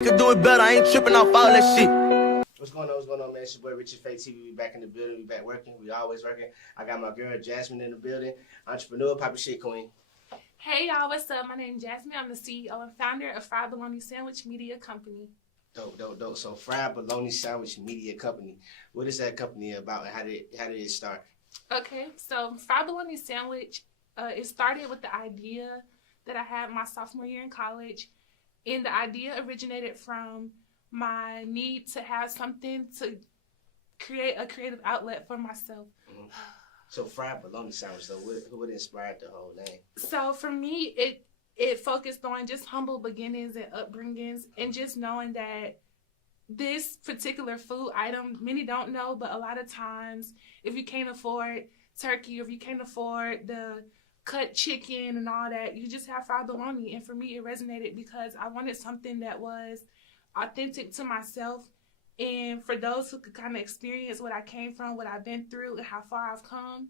Could do it better, I ain't tripping off all that shit. What's going on? What's going on, man? It's your boy Richard Faye TV. We back in the building. We back working. We always working. I got my girl Jasmine in the building. Entrepreneur, Poppy Shit Queen. Hey y'all, what's up? My name is Jasmine. I'm the CEO and founder of Fried Bologna Sandwich Media Company. Dope. So Fried Bologna Sandwich Media Company. What is that company about, and how did it start? Okay, so Fried Bologna Sandwich, it started with the idea that I had my sophomore year in college, and the idea originated from my need to have something to create a creative outlet for myself. Mm-hmm. So Fried Bologna Sandwich, so what inspired the whole name? So for me, it focused on just humble beginnings and upbringings, and just knowing that this particular food item, many don't know, but a lot of times, if you can't afford turkey, or if you can't afford the cut chicken and all that, you just have fried bologna. And for me, it resonated because I wanted something that was authentic to myself, and for those who could kind of experience what I came from, what I've been through, and how far I've come.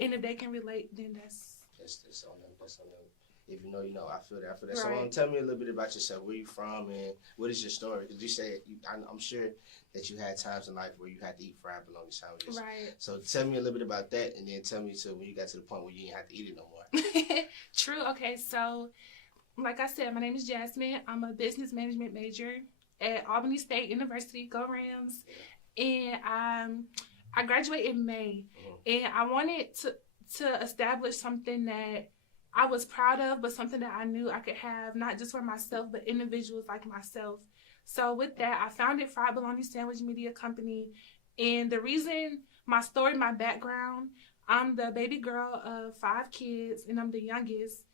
And if they can relate, then that's on them. That's on them. If you know, you know. I feel that. Right. So tell me a little bit about yourself. Where you from, and what is your story? Because you said, I'm sure that you had times in life where you had to eat fried bologna sandwiches. right. So tell me a little bit about that, and then tell me when you got to the point where you didn't have to eat it no more. True. Okay, so like I said, my name is Jasmine. I'm a business management major at Albany State University. Go Rams! And I graduated in May, and I wanted to establish something that I was proud of, but something that I knew I could have, not just for myself, but individuals like myself. So with that, I founded Fried Bologna Sandwich Media Company. And the reason, my story, my background, I'm the baby girl of 5 kids, and I'm the youngest.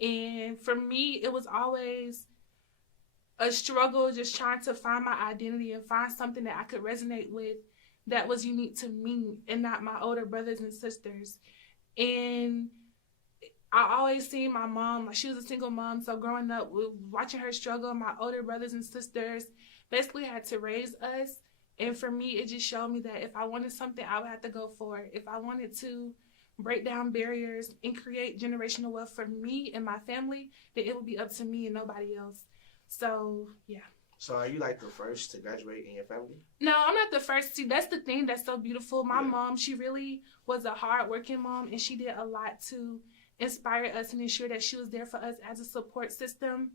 And for me, it was always a struggle just trying to find my identity and find something that I could resonate with that was unique to me and not my older brothers and sisters. And I always seen my mom, like she was a single mom, so growing up, watching her struggle, my older brothers and sisters basically had to raise us. And for me, it just showed me that if I wanted something, I would have to go for it. If I wanted to break down barriers and create generational wealth for me and my family, then it would be up to me and nobody else. So, yeah. So are you like the first to graduate in your family? No, I'm not the first. See, that's the thing that's so beautiful. My mom, she really was a hard-working mom, and she did a lot to inspire us and ensure that she was there for us as a support system.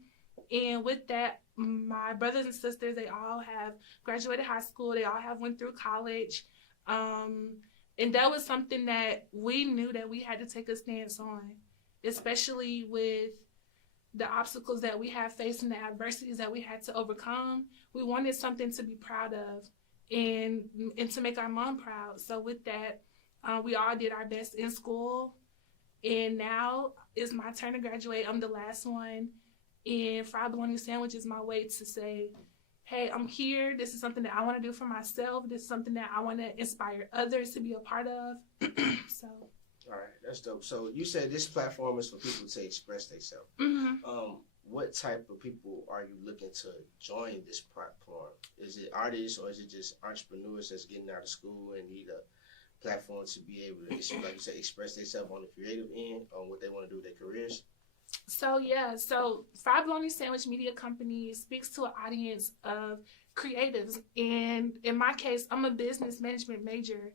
And with that, my brothers and sisters, they all have graduated high school. They all have went through college. And that was something that we knew that we had to take a stance on, especially with the obstacles that we have faced and the adversities that we had to overcome. We wanted something to be proud of and to make our mom proud. So with that, we all did our best in school. And now it's my turn to graduate. I'm the last one. And Fried Bologna Sandwich is my way to say, hey, I'm here. This is something that I want to do for myself. This is something that I want to inspire others to be a part of. So. All right, that's dope. So you said this platform is for people to express themselves. Mm-hmm. What type of people are you looking to join this platform? Is it artists, or is it just entrepreneurs that's getting out of school and need a platform to be able to, like you said, express themselves on the creative end on what they want to do with their careers? So Fried Bologna Sandwich Media Company speaks to an audience of creatives. And in my case, I'm a business management major,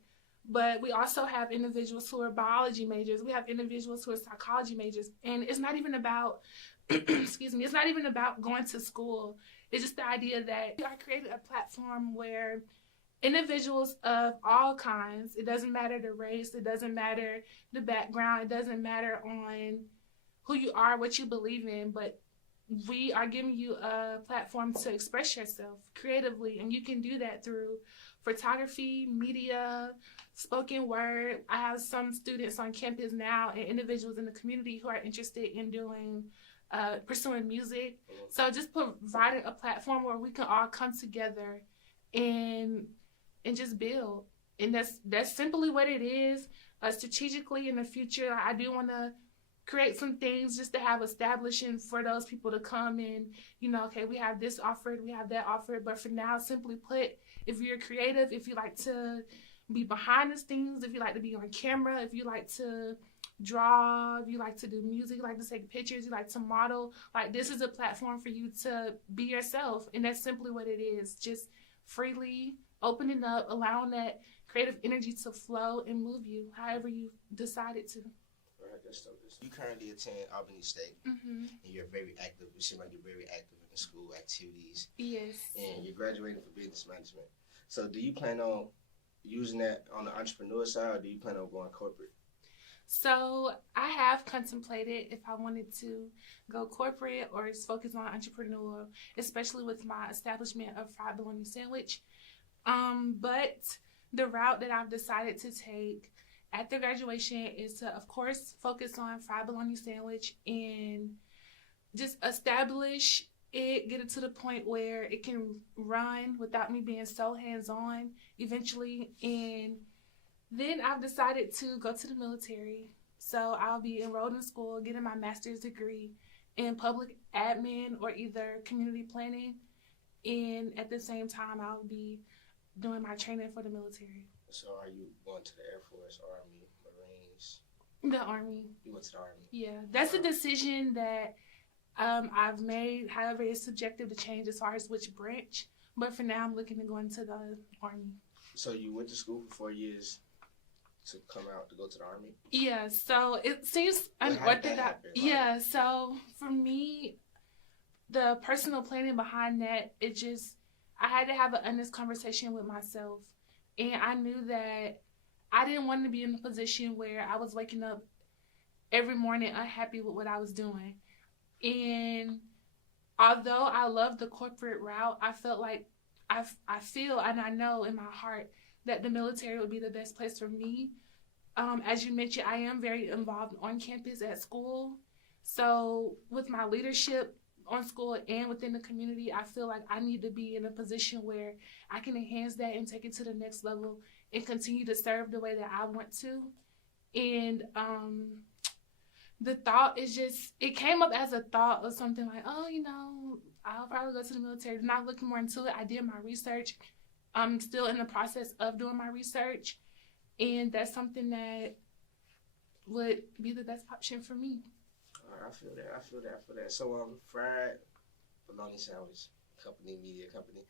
but we also have individuals who are biology majors. We have individuals who are psychology majors. And it's not even about, it's not even about going to school. It's just the idea that I created a platform where individuals of all kinds, it doesn't matter the race, it doesn't matter the background, it doesn't matter on who you are, what you believe in, but we are giving you a platform to express yourself creatively, and you can do that through photography, media, spoken word. I have some students on campus now and individuals in the community who are interested in doing pursuing music. So just providing a platform where we can all come together and just build. And that's simply what it is. Strategically in the future, I do want to create some things just to have establishing for those people to come in, okay, we have this offered, we have that offered. But for now, simply put, if you're creative, if you like to be behind the scenes, if you like to be on camera, if you like to draw, if you like to do music, you like to take pictures, you like to model, like this is a platform for you to be yourself. And that's simply what it is. Just freely opening up, allowing that creative energy to flow and move you however you decided to. Right, that's dope. You currently attend Albany State, and you're very active. You seem like you're very active in the school activities. Yes. And you're graduating for business management. So do you plan on using that on the entrepreneur side, or do you plan on going corporate? So I have contemplated if I wanted to go corporate or just focus on entrepreneurial, especially with my establishment of fried bologna sandwich. But the route that I've decided to take after graduation is to, of course, focus on fried bologna sandwich and just establish it, get it to the point where it can run without me being so hands-on eventually. And then I've decided to go to the military. So I'll be enrolled in school, getting my master's degree in public admin or either community planning. And at the same time, I'll be doing my training for the military. So are you going to the Air Force, Army, Marines? The Army. You went to the Army? Yeah, that's a decision that I've made. However, it's subjective to change as far as which branch. But for now, I'm looking to go into the Army. So you went to school for 4 years to come out to go to the Army? Yeah, so it seems unorthodox. Yeah, so for me, the personal planning behind that, I had to have an honest conversation with myself. And I knew that I didn't want to be in a position where I was waking up every morning unhappy with what I was doing. And although I love the corporate route, I felt like I feel and I know in my heart that the military would be the best place for me. As you mentioned, I am very involved on campus at school. So with my leadership on school and within the community, I feel like I need to be in a position where I can enhance that and take it to the next level and continue to serve the way that I want to. And the thought is it came up as a thought of something like, I'll probably go to the military. Not looking more into it. I did my research. I'm still in the process of doing my research. And that's something that would be the best option for me. I feel that. So, fried bologna sandwich company, media company.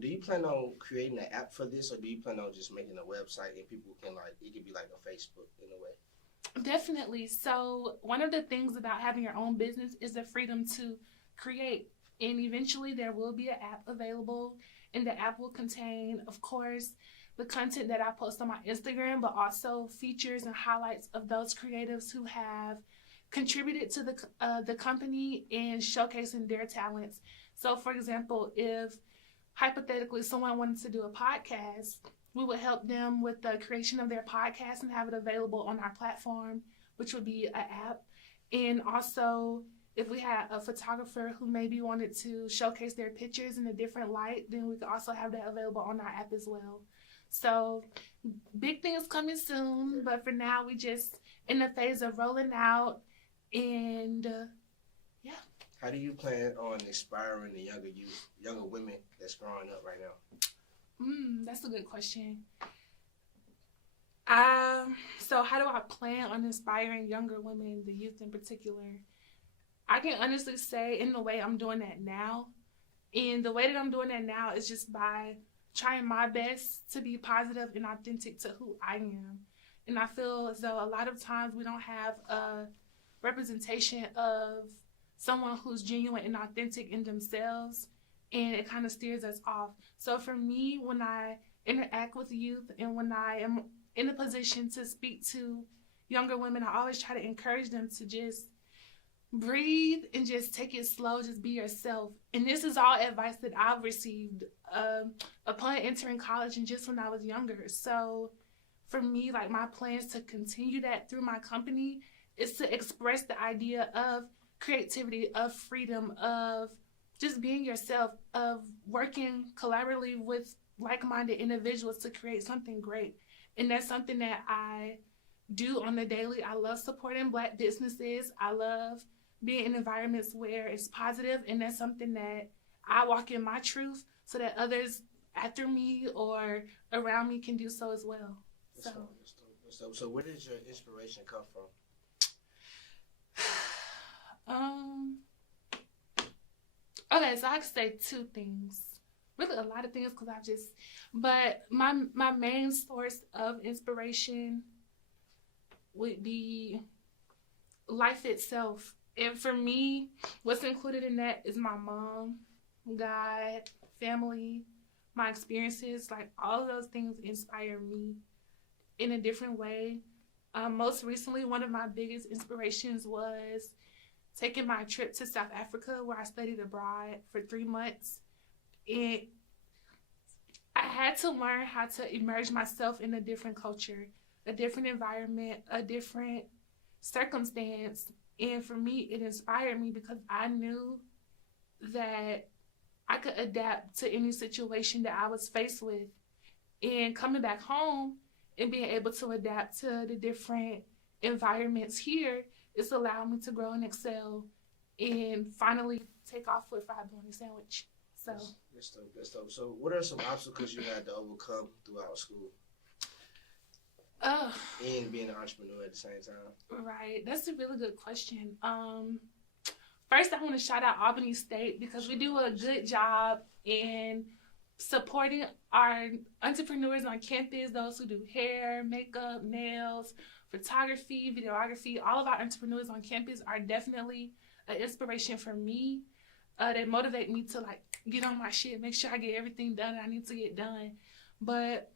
Do you plan on creating an app for this, or do you plan on just making a website and people can it can be like a Facebook in a way? Definitely. So one of the things about having your own business is the freedom to create. And eventually there will be an app available, and the app will contain, of course, the content that I post on my Instagram, but also features and highlights of those creatives who have contributed to the company and showcasing their talents. So, for example, if hypothetically someone wanted to do a podcast, we would help them with the creation of their podcast and have it available on our platform, which would be an app. And also, if we had a photographer who maybe wanted to showcase their pictures in a different light, then we could also have that available on our app as well. So, big things coming soon, but for now, we just in the phase of rolling out. And yeah. How do you plan on inspiring the younger women that's growing up right now? That's a good question. So how do I plan on inspiring younger women, the youth in particular? I can honestly say in the way I'm doing that now. And the way that I'm doing that now is just by trying my best to be positive and authentic to who I am. And I feel as though a lot of times we don't have a representation of someone who's genuine and authentic in themselves, and it kind of steers us off. So for me, when I interact with youth and when I am in a position to speak to younger women, I always try to encourage them to just breathe and just take it slow, just be yourself. And this is all advice that I've received upon entering college and just when I was younger. So for me, my plans to continue that through my company is to express the idea of creativity, of freedom, of just being yourself, of working collaboratively with like-minded individuals to create something great. And that's something that I do on the daily. I love supporting Black businesses. I love being in environments where it's positive, and that's something that I walk in my truth so that others after me or around me can do so as well. So where does your inspiration come from? Okay, so I could say two things. Really, a lot of things because but my main source of inspiration would be life itself. And for me, what's included in that is my mom, God, family, my experiences. Like, all of those things inspire me in a different way. Most recently, one of my biggest inspirations was taking my trip to South Africa, where I studied abroad for 3 months. And I had to learn how to immerse myself in a different culture, a different environment, a different circumstance. And for me, it inspired me because I knew that I could adapt to any situation that I was faced with. And coming back home and being able to adapt to the different environments here, it's allowed me to grow and excel and finally take off with fried bologna sandwich. So that's dope. So what are some obstacles you had to overcome throughout school? And being an entrepreneur at the same time? Right. That's a really good question. First, I want to shout out Albany State because we do a good job in supporting our entrepreneurs on campus, those who do hair, makeup, nails, photography, videography. All of our entrepreneurs on campus are definitely an inspiration for me. They motivate me to like get on my shit, make sure I get everything done that I need to get done. But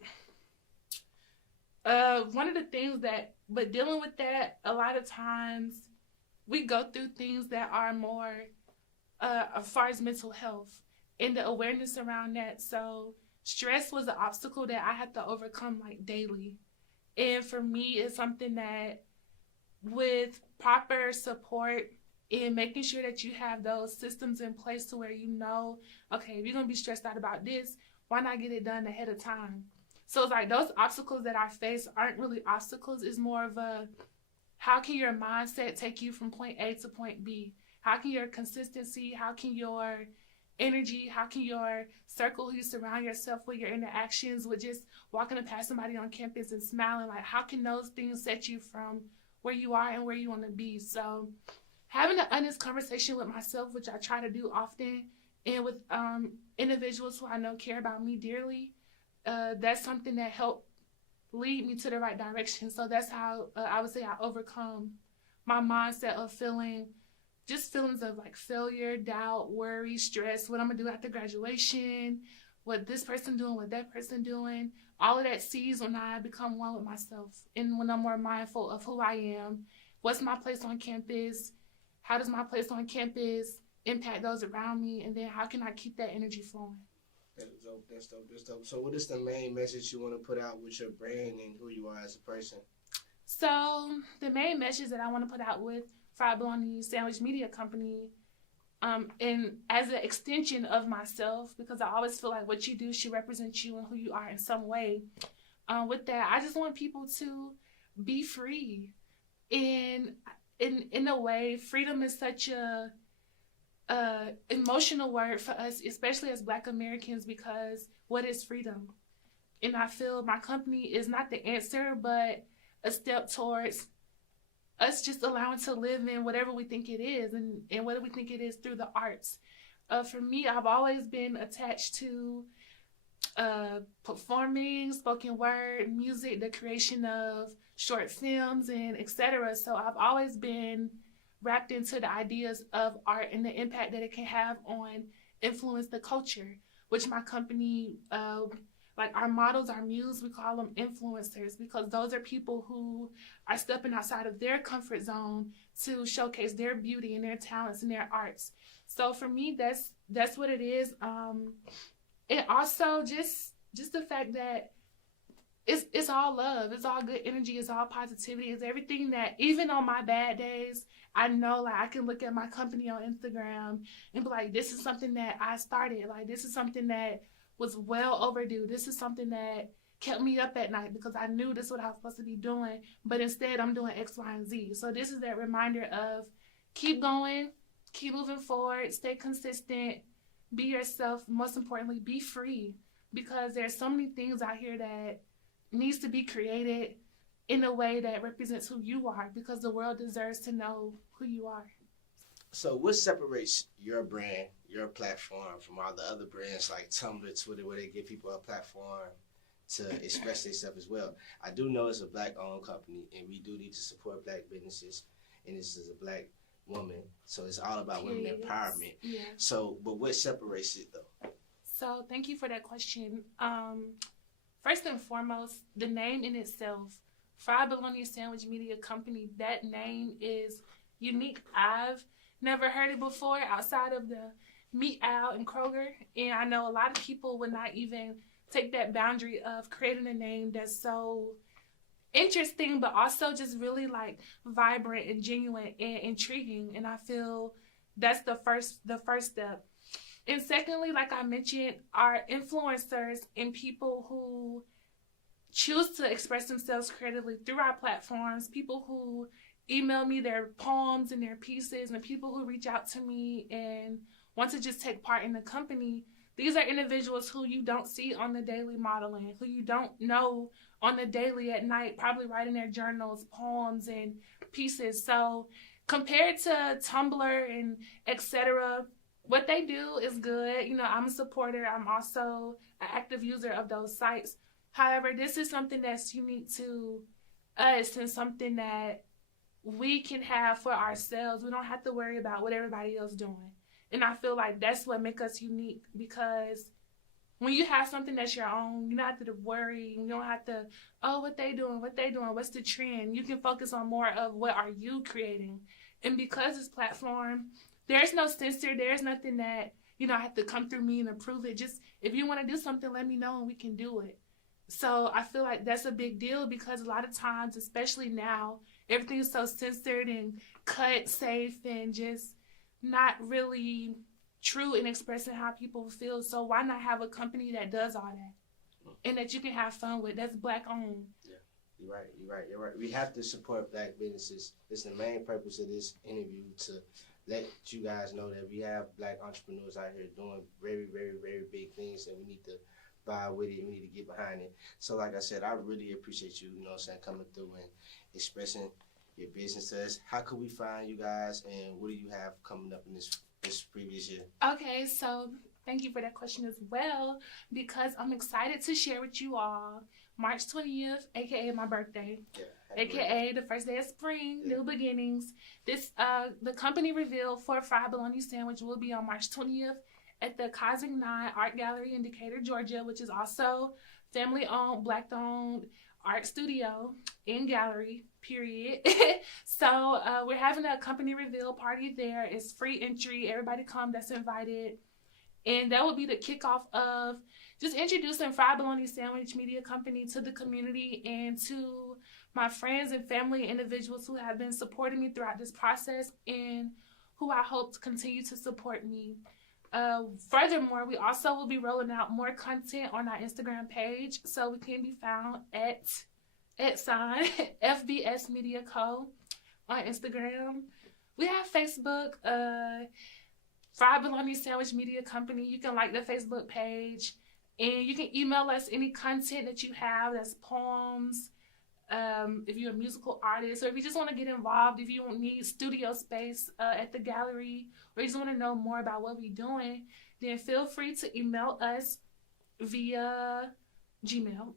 one of the things but dealing with that, a lot of times we go through things that are more as far as mental health and the awareness around that. So stress was an obstacle that I had to overcome like daily. And for me, it's something that with proper support and making sure that you have those systems in place to where you know, okay, if you're going to be stressed out about this, why not get it done ahead of time? So it's like those obstacles that I face aren't really obstacles. It's more of a, how can your mindset take you from point A to point B? How can your consistency, how can your energy, how can your circle who you surround yourself with, your interactions with just walking past somebody on campus and smiling, like how can those things set you from where you are and where you want to be? So having an honest conversation with myself, which I try to do often, and with individuals who I know care about me dearly, that's something that helped lead me to the right direction. So that's how I would say I overcome my mindset of feelings of like failure, doubt, worry, stress, what I'm gonna do after graduation, what this person doing, what that person doing. All of that sees when I become one with myself and when I'm more mindful of who I am, what's my place on campus, how does my place on campus impact those around me, and then how can I keep that energy flowing? That's dope. So what is the main message you want to put out with your brand and who you are as a person? So the main message that I want to put out with Fried Bologna Sandwich Media Company, and as an extension of myself, because I always feel like what you do should represent you and who you are in some way. With that, I just want people to be free. In a way, freedom is such a emotional word for us, especially as Black Americans, because what is freedom? And I feel my company is not the answer, but a step towards us just allowing to live in whatever we think it is, and what we think it is through the arts. For me, I've always been attached to performing, spoken word, music, the creation of short films, and etc. So I've always been wrapped into the ideas of art and the impact that it can have on influence the culture, which my company, like our models, our muse, we call them influencers, because those are people who are stepping outside of their comfort zone to showcase their beauty and their talents and their arts. So for me, that's what it is. And also just the fact that it's all love, it's all good energy, it's all positivity, it's everything that even on my bad days, I know like I can look at my company on Instagram and be like, this is something that I started, like this is something that was well overdue. This is something that kept me up at night because I knew this is what I was supposed to be doing, but instead I'm doing X, Y, and Z. So this is that reminder of keep going, keep moving forward, stay consistent, be yourself, most importantly, be free, because there's so many things out here that needs to be created in a way that represents who you are, because the world deserves to know who you are. So what separates your brand, your platform, from all the other brands like Tumblr, Twitter, where they give people a platform to express themselves as well? I do know it's a Black-owned company, and we do need to support Black businesses, and this is a Black woman, so it's all about women empowerment. Yeah. So, but what separates it though? So thank you for that question. First and foremost, the name in itself, Fried Bologna Sandwich Media Company, that name is unique. I've never heard it before outside of the Meat Owl and Kroger, and I know a lot of people would not even take that boundary of creating a name that's so interesting, but also just really like vibrant and genuine and intriguing. And I feel that's the first step. And secondly, like I mentioned, are influencers and people who choose to express themselves creatively through our platforms, people who email me their poems and their pieces, and people who reach out to me and want to just take part in the company. These are individuals who you don't see on the daily modeling, who you don't know on the daily at night, probably writing their journals, poems, and pieces. So compared to Tumblr and etc., what they do is good. You know, I'm a supporter. I'm also an active user of those sites. However, this is something that's unique to us and something that we can have for ourselves. We don't have to worry about what everybody else is doing. And I feel like that's what makes us unique, because when you have something that's your own, you don't have to worry. You don't have to, what they doing, what's the trend. You can focus on more of what are you creating. And because this platform, there's no censor. There's nothing that, have to come through me and approve it. Just if you want to do something, let me know and we can do it. So I feel like that's a big deal, because a lot of times, especially now, everything's so censored and cut safe and just not really true in expressing how people feel. So why not have a company that does all that and that you can have fun with, that's Black owned? Yeah, you're right. We have to support Black businesses. It's the main purpose of this interview, to let you guys know that we have Black entrepreneurs out here doing very, very, very big things, and we need to buy with it. We need to get behind it. So like I said, I really appreciate you, coming through and expressing your business to us. How could we find you guys, and what do you have coming up in this previous year? Okay, so thank you for that question as well, because I'm excited to share with you all March 20th, aka my birthday, aka the first day of spring, new beginnings. This the company reveal for Fried Bologna Sandwich will be on March 20th at the Cosmic 9 Art Gallery in Decatur, Georgia, which is also family-owned, Black-owned art studio and gallery, period. So we're having a company reveal party there. It's free entry. Everybody come that's invited. And that will be the kickoff of just introducing Fried Bologna Sandwich Media Company to the community and to my friends and family and individuals who have been supporting me throughout this process and who I hope to continue to support me. Furthermore, we also will be rolling out more content on our Instagram page, so we can be found at FBS Media Co. on Instagram. We have Facebook, Fried Bologna Sandwich Media Company. You can like the Facebook page, and you can email us any content that you have, that's poems, if you're a musical artist, or if you just want to get involved, if you don't need studio space at the gallery, or you just want to know more about what we're doing, then feel free to email us via Gmail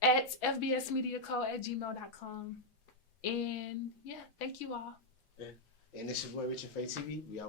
at fbsmediaco@gmail.com. And yeah, thank you all. Yeah. And this is your boy Richard Faye TV. We always